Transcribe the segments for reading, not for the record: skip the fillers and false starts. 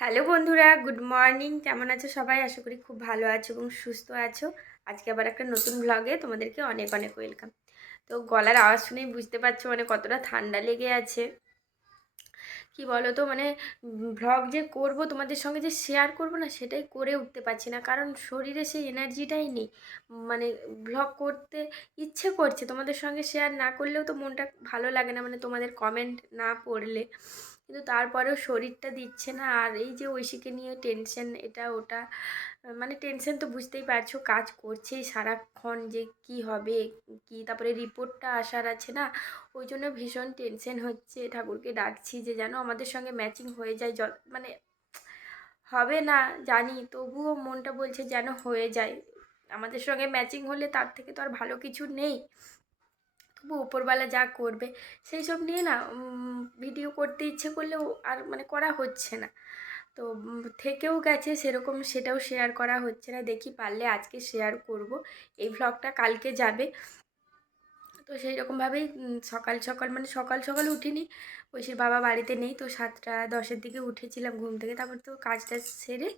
Hello বন্ধুরা, good morning. কেমন আছো সবাই? আশা করি খুব ভালো আছো এবং সুস্থ আছো। আজকে আবার একটা নতুন ভ্লগে তোমাদেরকে অনেক অনেক ওয়েলকাম। তো গলার আওয়াজ শুনেই বুঝতে পারছো মানে কতটা ঠান্ডা লেগে আছে। কি বলো তো, মানে ভ্লগ যে করব তোমাদের সঙ্গে যে শেয়ার করব না, সেটাই করে উঠতে পারছি না, কারণ শরীরে সেই এনার্জিটাই নেই। মানে ভ্লগ করতে ইচ্ছে করছে, তোমাদের সঙ্গে শেয়ার না করলেও তো মনটা ভালো লাগে না, মানে তোমাদের কমেন্ট না পড়লে। কিন্তু তারপরেও শরীরটা দিচ্ছে না। আর এই যে ঐশীকে নিয়ে টেনশন, এটা ওটা, মানে টেনশন তো বুঝতেই পারছো, কাজ করছেই সারাক্ষণ, যে কি হবে কি, তারপরে রিপোর্টটা আসার আছে না, ওই জন্য ভীষণ টেনশন হচ্ছে। ঠাকুরকে ডাকছি যে যেন আমাদের সঙ্গে ম্যাচিং হয়ে যায়, মানে হবে না জানি, তবুও মনটা বলছে যেন হয়ে যায়। আমাদের সঙ্গে ম্যাচিং হলে তার থেকে তো আর ভালো কিছু নেই। তবু উপরওয়ালা যা করবে সেই সব নিয়ে না ভিডিও করতে ইচ্ছে করলেও আর মানে করা হচ্ছে না। তো থেকেও গেছে সেরকম, সেটাও শেয়ার করা হচ্ছে না। দেখি পারলে আজকে শেয়ার করব। এই ভ্লগটা কালকে যাবে। তো সেই রকমভাবেই সকাল সকাল, মানে সকাল সকাল উঠিনি, ঐশীর বাবা বাড়িতে নেই, তো 7টা 10-এর দিকে উঠেছিলাম ঘুম থেকে। তারপর তো কাজটা সেরে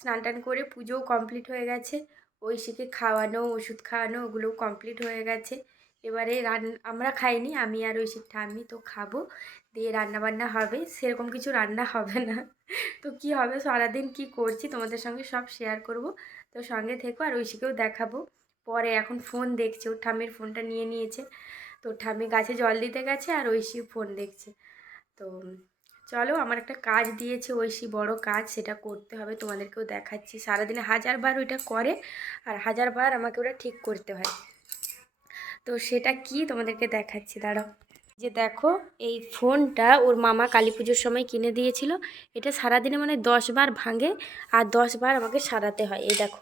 স্নান টান করে পুজোও কমপ্লিট হয়ে গেছে, ঐশীকে খাওয়ানো ওষুধ খাওয়ানো ওগুলোও কমপ্লিট হয়ে গেছে। এবারে আমরা খাইনি, আমি আর ঐশীর ঠাম্মি তো খাবো, দিয়ে রান্নাবান্না হবে। সেরকম কিছু রান্না হবে না, তো কি হবে, সারাদিন কি করছি তোমাদের সঙ্গে সব শেয়ার করব। তো সঙ্গে থেকো, আর ঐশীকেও দেখাবো পরে। এখন ফোন দেখছে, ওর ঠাম্মির ফোনটা নিয়ে নিয়েছে। তো ঠাম্মি গাছে জল দিতে গেছে আর ঐশী ফোন দেখছে। তো চলো, আমার একটা কাজ দিয়েছে ঐশী, বড় কাজ, সেটা করতে হবে, তোমাদেরকেও দেখাচ্ছি। সারাদিনে 1000বার ওইটা করে আর 1000বার আমাকে ওটা ঠিক করতে হয়। তো সেটা কি তোমাদেরকে দেখাচ্ছি, দাঁড়াও। যে দেখো, এই ফোনটা ওর মামা কালী পুজোর সময় কিনে দিয়েছিল। এটা সারাদিনে মানে 10বার ভাঙে আর 10বার আমাকে সারাতে হয়। এই দেখো,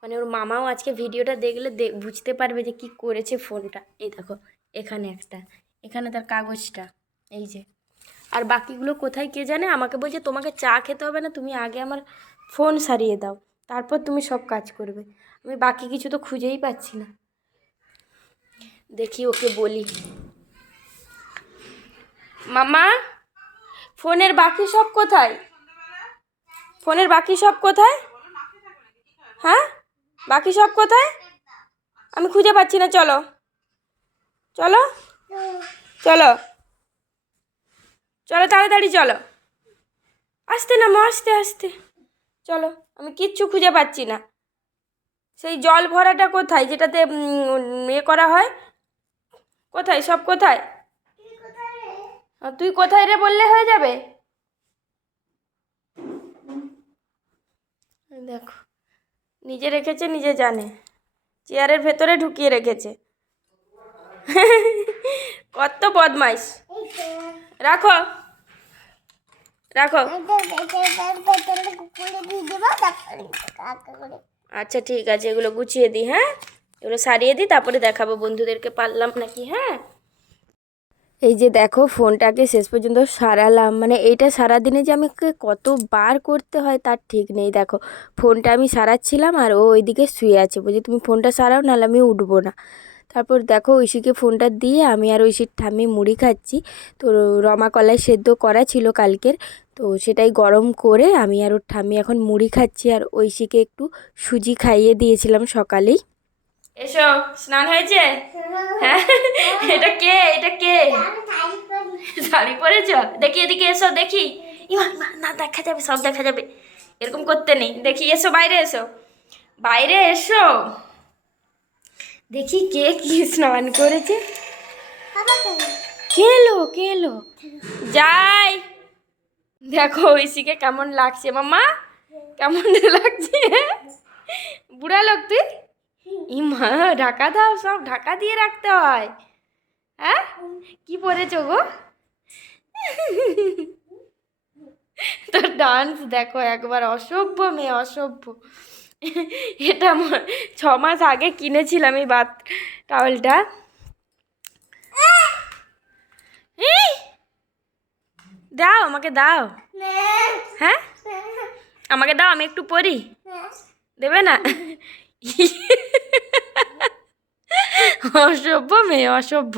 মানে ওর মামাও আজকে ভিডিওটা দেখলে বুঝতে পারবে যে কি করেছে ফোনটা। এই দেখো, এখানে একটা, এখানে তার কাগজটা, এই যে। আর বাকিগুলো কোথায় কে জানে, আমাকে বলছে তোমাকে চা খেতে হবে না, তুমি আগে আমার ফোন সারিয়ে দাও, তারপর তুমি সব কাজ করবে। আমি বাকি কিছু তো খুঁজেই পাচ্ছি না। দেখি ওকে বলি, মামা ফোনের বাকি সব কোথায়, ফোনের বাকি সব কোথায়, হ্যাঁ বাকি সব কোথায়, আমি খুঁজে পাচ্ছি না, চলো চলো চলো চলো তাড়াতাড়ি চলো, আসতে না মা, আস্তে আস্তে চলো। আমি কিচ্ছু খুঁজে পাচ্ছি না। সেই জল ভরাটা কোথায়, যেটাতে ইয়ে করা হয়, কোথায় সব কোথায়? তুই কোথায় রে বললে হয়ে যাবে। দেখো, নিজে রেখেছে নিজে জানে, চেয়ারের ভেতরে ঢুকিয়ে রেখেছে। কত বদমাইশ। রাখো রাখো, আচ্ছা ঠিক আছে, এগুলো গুছিয়ে দিই, হ্যাঁ এগুলো সারিয়ে দিই, তারপরে দেখাবো বন্ধুদেরকে পারলাম নাকি। হ্যাঁ, এই যে দেখো, ফোনটাকে শেষ পর্যন্ত সারালাম। মানে এইটা সারাদিনে যে আমাকে কতবার করতে হয় তার ঠিক নেই। দেখো, ফোনটা আমি সারাচ্ছিলাম আর ও ওইদিকে শুয়ে আছে, বলছি তুমি ফোনটা সারাও, নাহলে আমি উঠবো না। তারপর দেখো, ঐশীকে ফোনটা দিয়ে আমি আর ঐশীর ঠাম্মি মুড়ি খাচ্ছি। তো রমা কলাই সেদ্ধ করা ছিল কালকের, তো সেটাই গরম করে আমি আর ওর ঠাম্মি এখন মুড়ি খাচ্ছি। আর ঐশীকে একটু সুজি খাইয়ে দিয়েছিলাম সকালেই। এসো, স্নান হয়েছে? হ্যাঁ, এটা কে, এটা কে, শাড়ি পরেছ? দেখি এদিকে এসো, দেখি। ইমা ইমা, না দেখা যাবে, সব দেখা যাবে, এরকম করতে নেই। দেখি, এসো বাইরে, এসো বাইরে এসো, দেখি কে কি স্নান করেছে। কে এলো, কে এলো? যাই, দেখো ঐশীকে কেমন লাগছে মাম্মা, কেমন লাগছে? বুড়া লোক তুই। ইমা, ঢাকা দাও, সব ঢাকা দিয়ে রাখতে হয়। হ্যাঁ, কি পরেছো গো? তোর ডান্স দেখো একবার, অসভ্য মেয়ে, অসভ্য। এটা 6 মাস আগে কিনেছিলাম এই বাথ টাওয়েলটা। দাও আমাকে, দাও, হ্যাঁ আমাকে দাও, আমি একটু পরি। দেবে না? অসভ্য মেয়ে, অসভ্য।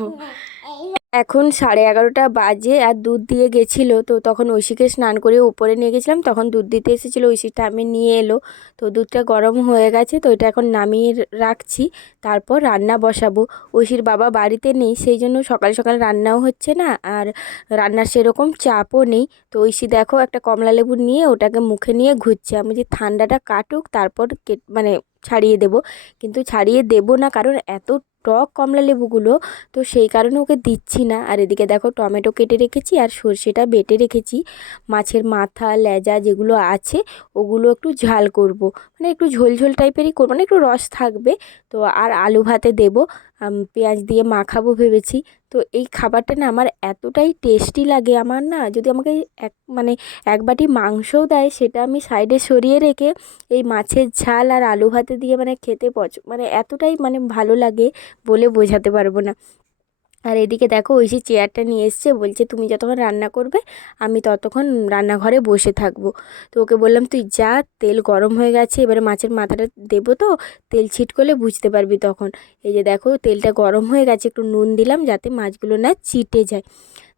এখন 11:30 বাজে আর দুধ দিয়ে গেছিলো, তো তখন ঐশীকে স্নান করে উপরে নিয়ে গেছিলাম, তখন দুধ দিতে এসেছিলো, ঐশীটা আমি নিয়ে এলো। তো দুধটা গরম হয়ে গেছে, তো এটা এখন নামিয়ে রাখছি, তারপর রান্না বসাবো। ঐশীর বাবা বাড়িতে নেই, সেই জন্য সকাল সকাল রান্নাও হচ্ছে না, আর রান্নার সেরকম চাপও নেই। তো ঐশী দেখো একটা কমলা লেবু নিয়ে ওটাকে মুখে নিয়ে ঘুরছে। আমি যে ঠান্ডাটা কাটুক তারপর মানে ছাড়িয়ে দেব, কিন্তু ছাড়িয়ে দেব না, কারণ এত টক কমলা লেবুগুলো, তো সেই কারণে ওকে দিচ্ছি না। আর এদিকে দেখো টমেটো কেটে রেখেছি আর সর্ষেটা বেটে রেখেছি। মাছের মাথা লেজা যেগুলো আছে ওগুলো একটু ঝাল করব, মানে একটু ঝোলঝোল টাইপেরই করবো, মানে একটু রস থাকবে। তো আর আলু ভাতে দেবো, পেঁয়াজ দিয়ে মাখাবো ভেবেছি। তো এই খাবারটা না আমার এতটাই টেস্টি লাগে, আমার না যদি আমাকে মানে এক বাটি মাংসও দেয় সেটা আমি সাইডে সরিয়ে রেখে এই মাছের ঝাল আর আলু ভাতে দিয়ে মানে খেতে মানে এতটাই মানে ভালো লাগে, বলে বোঝাতে পারবো না। আর এদিকে দেখো ঐশী চেয়ারটা নিয়ে এসছে, বলছে তুমি যতক্ষণ রান্না করবে আমি ততক্ষণ রান্নাঘরে বসে থাকবো। তো ওকে বললাম তুই যা, তেল গরম হয়ে গেছে, এবারে মাছের মাথাটা দেবো, তো তেল ছিট করলে বুঝতে পারবি তখন। এই যে দেখো তেলটা গরম হয়ে গেছে, একটু নুন দিলাম যাতে মাছগুলো না চিটে যায়।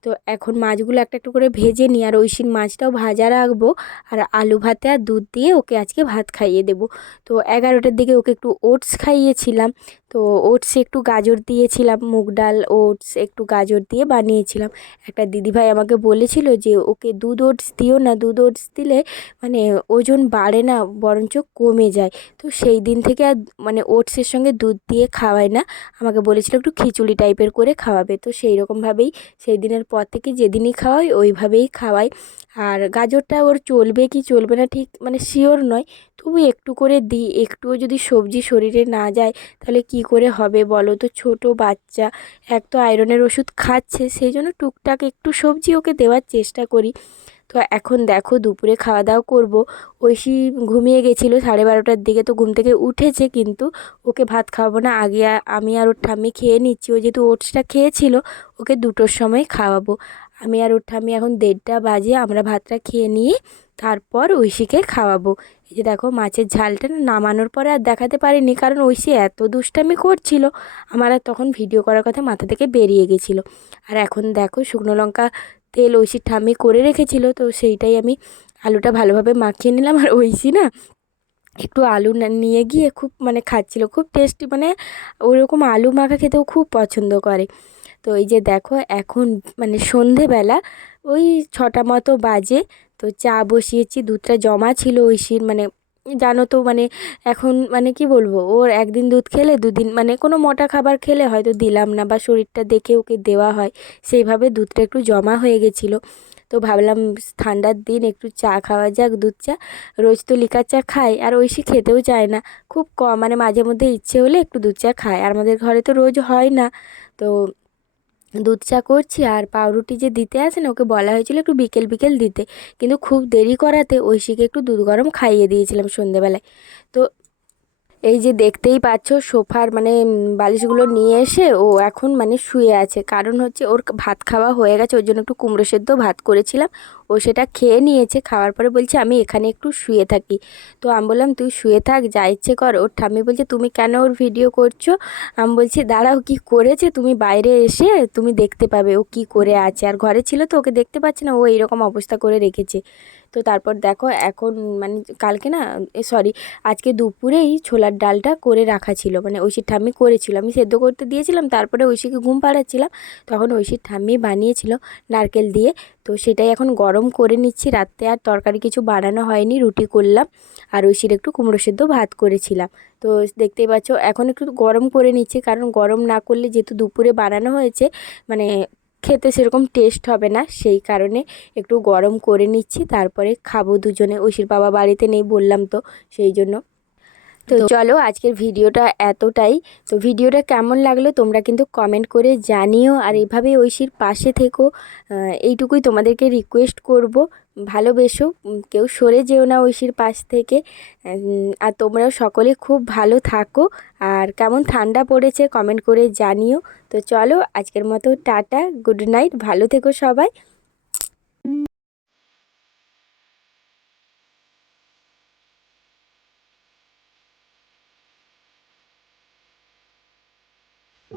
তো এখন মাছগুলো একটা একটু করে ভেজে নিই, আর ঐশীর মাছটাও ভাজা রাখবো, আর আলু ভাতে আর দুধ দিয়ে ওকে আজকে ভাত খাইয়ে দেবো। তো 11টার দিকে ওকে একটু ওটস খাইয়েছিলাম, তো ওটসে একটু গাজর দিয়েছিলাম, মুগ ডাল ওটস একটু গাজর দিয়ে বানিয়েছিলাম। একটা দিদিভাই আমাকে বলেছিল যে ওকে দুধ ওটস দিও না, দুধ ওটস দিলে মানে ওজন বাড়ে না, বরঞ্চ কমে যায়। তো সেই দিন থেকে আর মানে ওটসের সঙ্গে দুধ দিয়ে খাওয়ায় না, আমাকে বলেছিল একটু খিচুড়ি টাইপের করে খাওয়াবে। তো সেই রকমভাবেই সেই দিনের পর থেকে যেদিনই খাওয়াই ওইভাবেই খাওয়াই। আর গাজরটা ওর চলবে কি চলবে না ঠিক মানে শিওর নয়, তবু একটু করে দিই। একটুও যদি সবজি শরীরে না যায় তাহলে কি করে হবে বলো তো, ছোট বাচ্চা, এক তো আয়রনের ওষুধ খাচ্ছে, সেই জন্য টুকটাক একটু সবজি ওকে দেওয়ার চেষ্টা করি। তো এখন দেখো দুপুরে খাওয়া দাওয়া করবো। ঐশী ঘুমিয়ে গেছিলো 12:30টার দিকে, তো ঘুম থেকে উঠেছে, কিন্তু ওকে ভাত খাওয়াবো না, আগে আমি আর ওর ঠাম্মি খেয়ে নিচ্ছি। ও যেহেতু ওটসটা খেয়েছিল, ওকে 2টোর সময় খাওয়াবো। আমি আর ওর ঠাম্মি এখন 1:30 বাজে আমরা ভাতটা খেয়ে নিয়ে তারপর ঐশীকে খাওয়াবো। এই যে দেখো মাছের ঝালটা না নামানোর পরে আর দেখাতে পারিনি, কারণ ঐশী এত দুষ্টামি করছিল, আমার আর তখন ভিডিও করার কথা মাথা থেকে বেরিয়ে গেছিলো। আর এখন দেখো শুকনো লঙ্কা তেল ঐশীর ঠাম্মি করে রেখেছিল, তো সেইটাই আমি আলুটা ভালোভাবে মাখিয়ে নিলাম। আর ঐশী না একটু আলু নিয়ে গিয়ে খুব মানে খাচ্ছিল, খুব টেস্টি, মানে ওরকম আলু মাখা খেতেও খুব পছন্দ করে। তো এই যে দেখো এখন মানে সন্ধেবেলা ওই 6টা মতো বাজে, তো চা বসিয়েছি, দুধটা জমা ছিল ঐশীর, মানে জানো তো মানে এখন মানে কি বলবো, ওর একদিন দুধ খেলে দুদিন মানে কোনো মোটা খাবার খেলে হয়তো দিলাম না, বা শরীরটা দেখে ওকে দেওয়া হয়, সেইভাবে দুধটা একটু জমা হয়ে গেছিলো। তো ভাবলাম ঠান্ডার দিন একটু চা খাওয়া যাক, দুধ চা। রোজ তো লিকার চা খাই, আর ঐশী খেতেও চায় না, খুব কম, মানে মাঝে মধ্যে ইচ্ছে হলে একটু দুধ চা খায়, আর আমাদের ঘরে তো রোজ হয় না। তো দুধ চা করছি, আর পাউরুটি যে দিতে আসে না, ওকে বলা হয়েছিল একটু বিকেল বিকেল দিতে, কিন্তু খুব দেরি করাতে ঐশীকে একটু দুধ গরম খাইয়ে দিয়েছিলাম সন্ধেবেলায়। তো এই যে দেখতেই পাচ্ছ সোফার মানে বালিশগুলো নিয়ে এসে ও এখন মানে শুয়ে আছে, কারণ হচ্ছে ওর ভাত খাওয়া হয়ে গেছে, ওর জন্য একটু কুমড়ো সেদ্ধ ভাত করেছিলাম, ও সেটা খেয়ে নিয়েছে, খাওয়ার পরে বলছে আমি এখানে একটু শুয়ে থাকি। তো আমি বললাম তুই শুয়ে থাক, যা ইচ্ছে কর। ওর ঠাম্মি বলছে তুমি কেন ওর ভিডিও করছো? আমি বলছি দাঁড়াও, কি করেছে তুমি বাইরে এসে তুমি দেখতে পাবে ও কি করে আছে, আর ঘরে ছিল তো ওকে দেখতে পাচ্ছে না, ও এইরকম অবস্থা করে রেখেছে। তো তারপর দেখো এখন মানে কালকে না সরি আজকে দুপুরেই ছোলার ডালটা করে রাখা ছিল, মানে ঐশীর ঠাম্মি করেছিল, আমি সেদ্ধ করতে দিয়েছিলাম, তারপরে ঐশীকে ঘুম পাড়াচ্ছিলাম, তখন ঐশীর ঠাম্মি বানিয়েছিল নারকেল দিয়ে। তো সেটাই এখন গরম করে নিচ্ছি, রাত্রে আর তরকারি কিছু বানানো হয়নি, রুটি করলাম, আর ঐশীর একটু কুমড়ো সেদ্ধ ভাত করেছিলাম। তো দেখতেই পাচ্ছ এখন একটু গরম করে নিচ্ছি, কারণ গরম না করলে যেহেতু দুপুরে বানানো হয়েছে মানে খেতে সেরকম টেস্ট হবে না, সেই কারণে একটু গরম করে নিচ্ছি, তারপরে খাবো দুজনে। ঐশীর বাবা বাড়িতে নেই বললাম তো, সেই জন্য। তো চলো আজকের ভিডিওটা এতটাই। তো ভিডিওটা কেমন লাগলো তোমরা কিন্তু কমেন্ট করে জানিও, আর এভাবে ঐশীর পাশে থেকো, এইটুকুই তোমাদেরকে রিকোয়েস্ট করব। ভালোবেসো, কেউ সরে যেও না ঐশীর পাশ থেকে। আর তোমরাও সকলে খুব ভালো থাকো, আর কেমন ঠান্ডা পড়েছে কমেন্ট করে জানিও। তো চলো আজকের মতো টাটা, গুড নাইট, ভালো থেকো সবাই।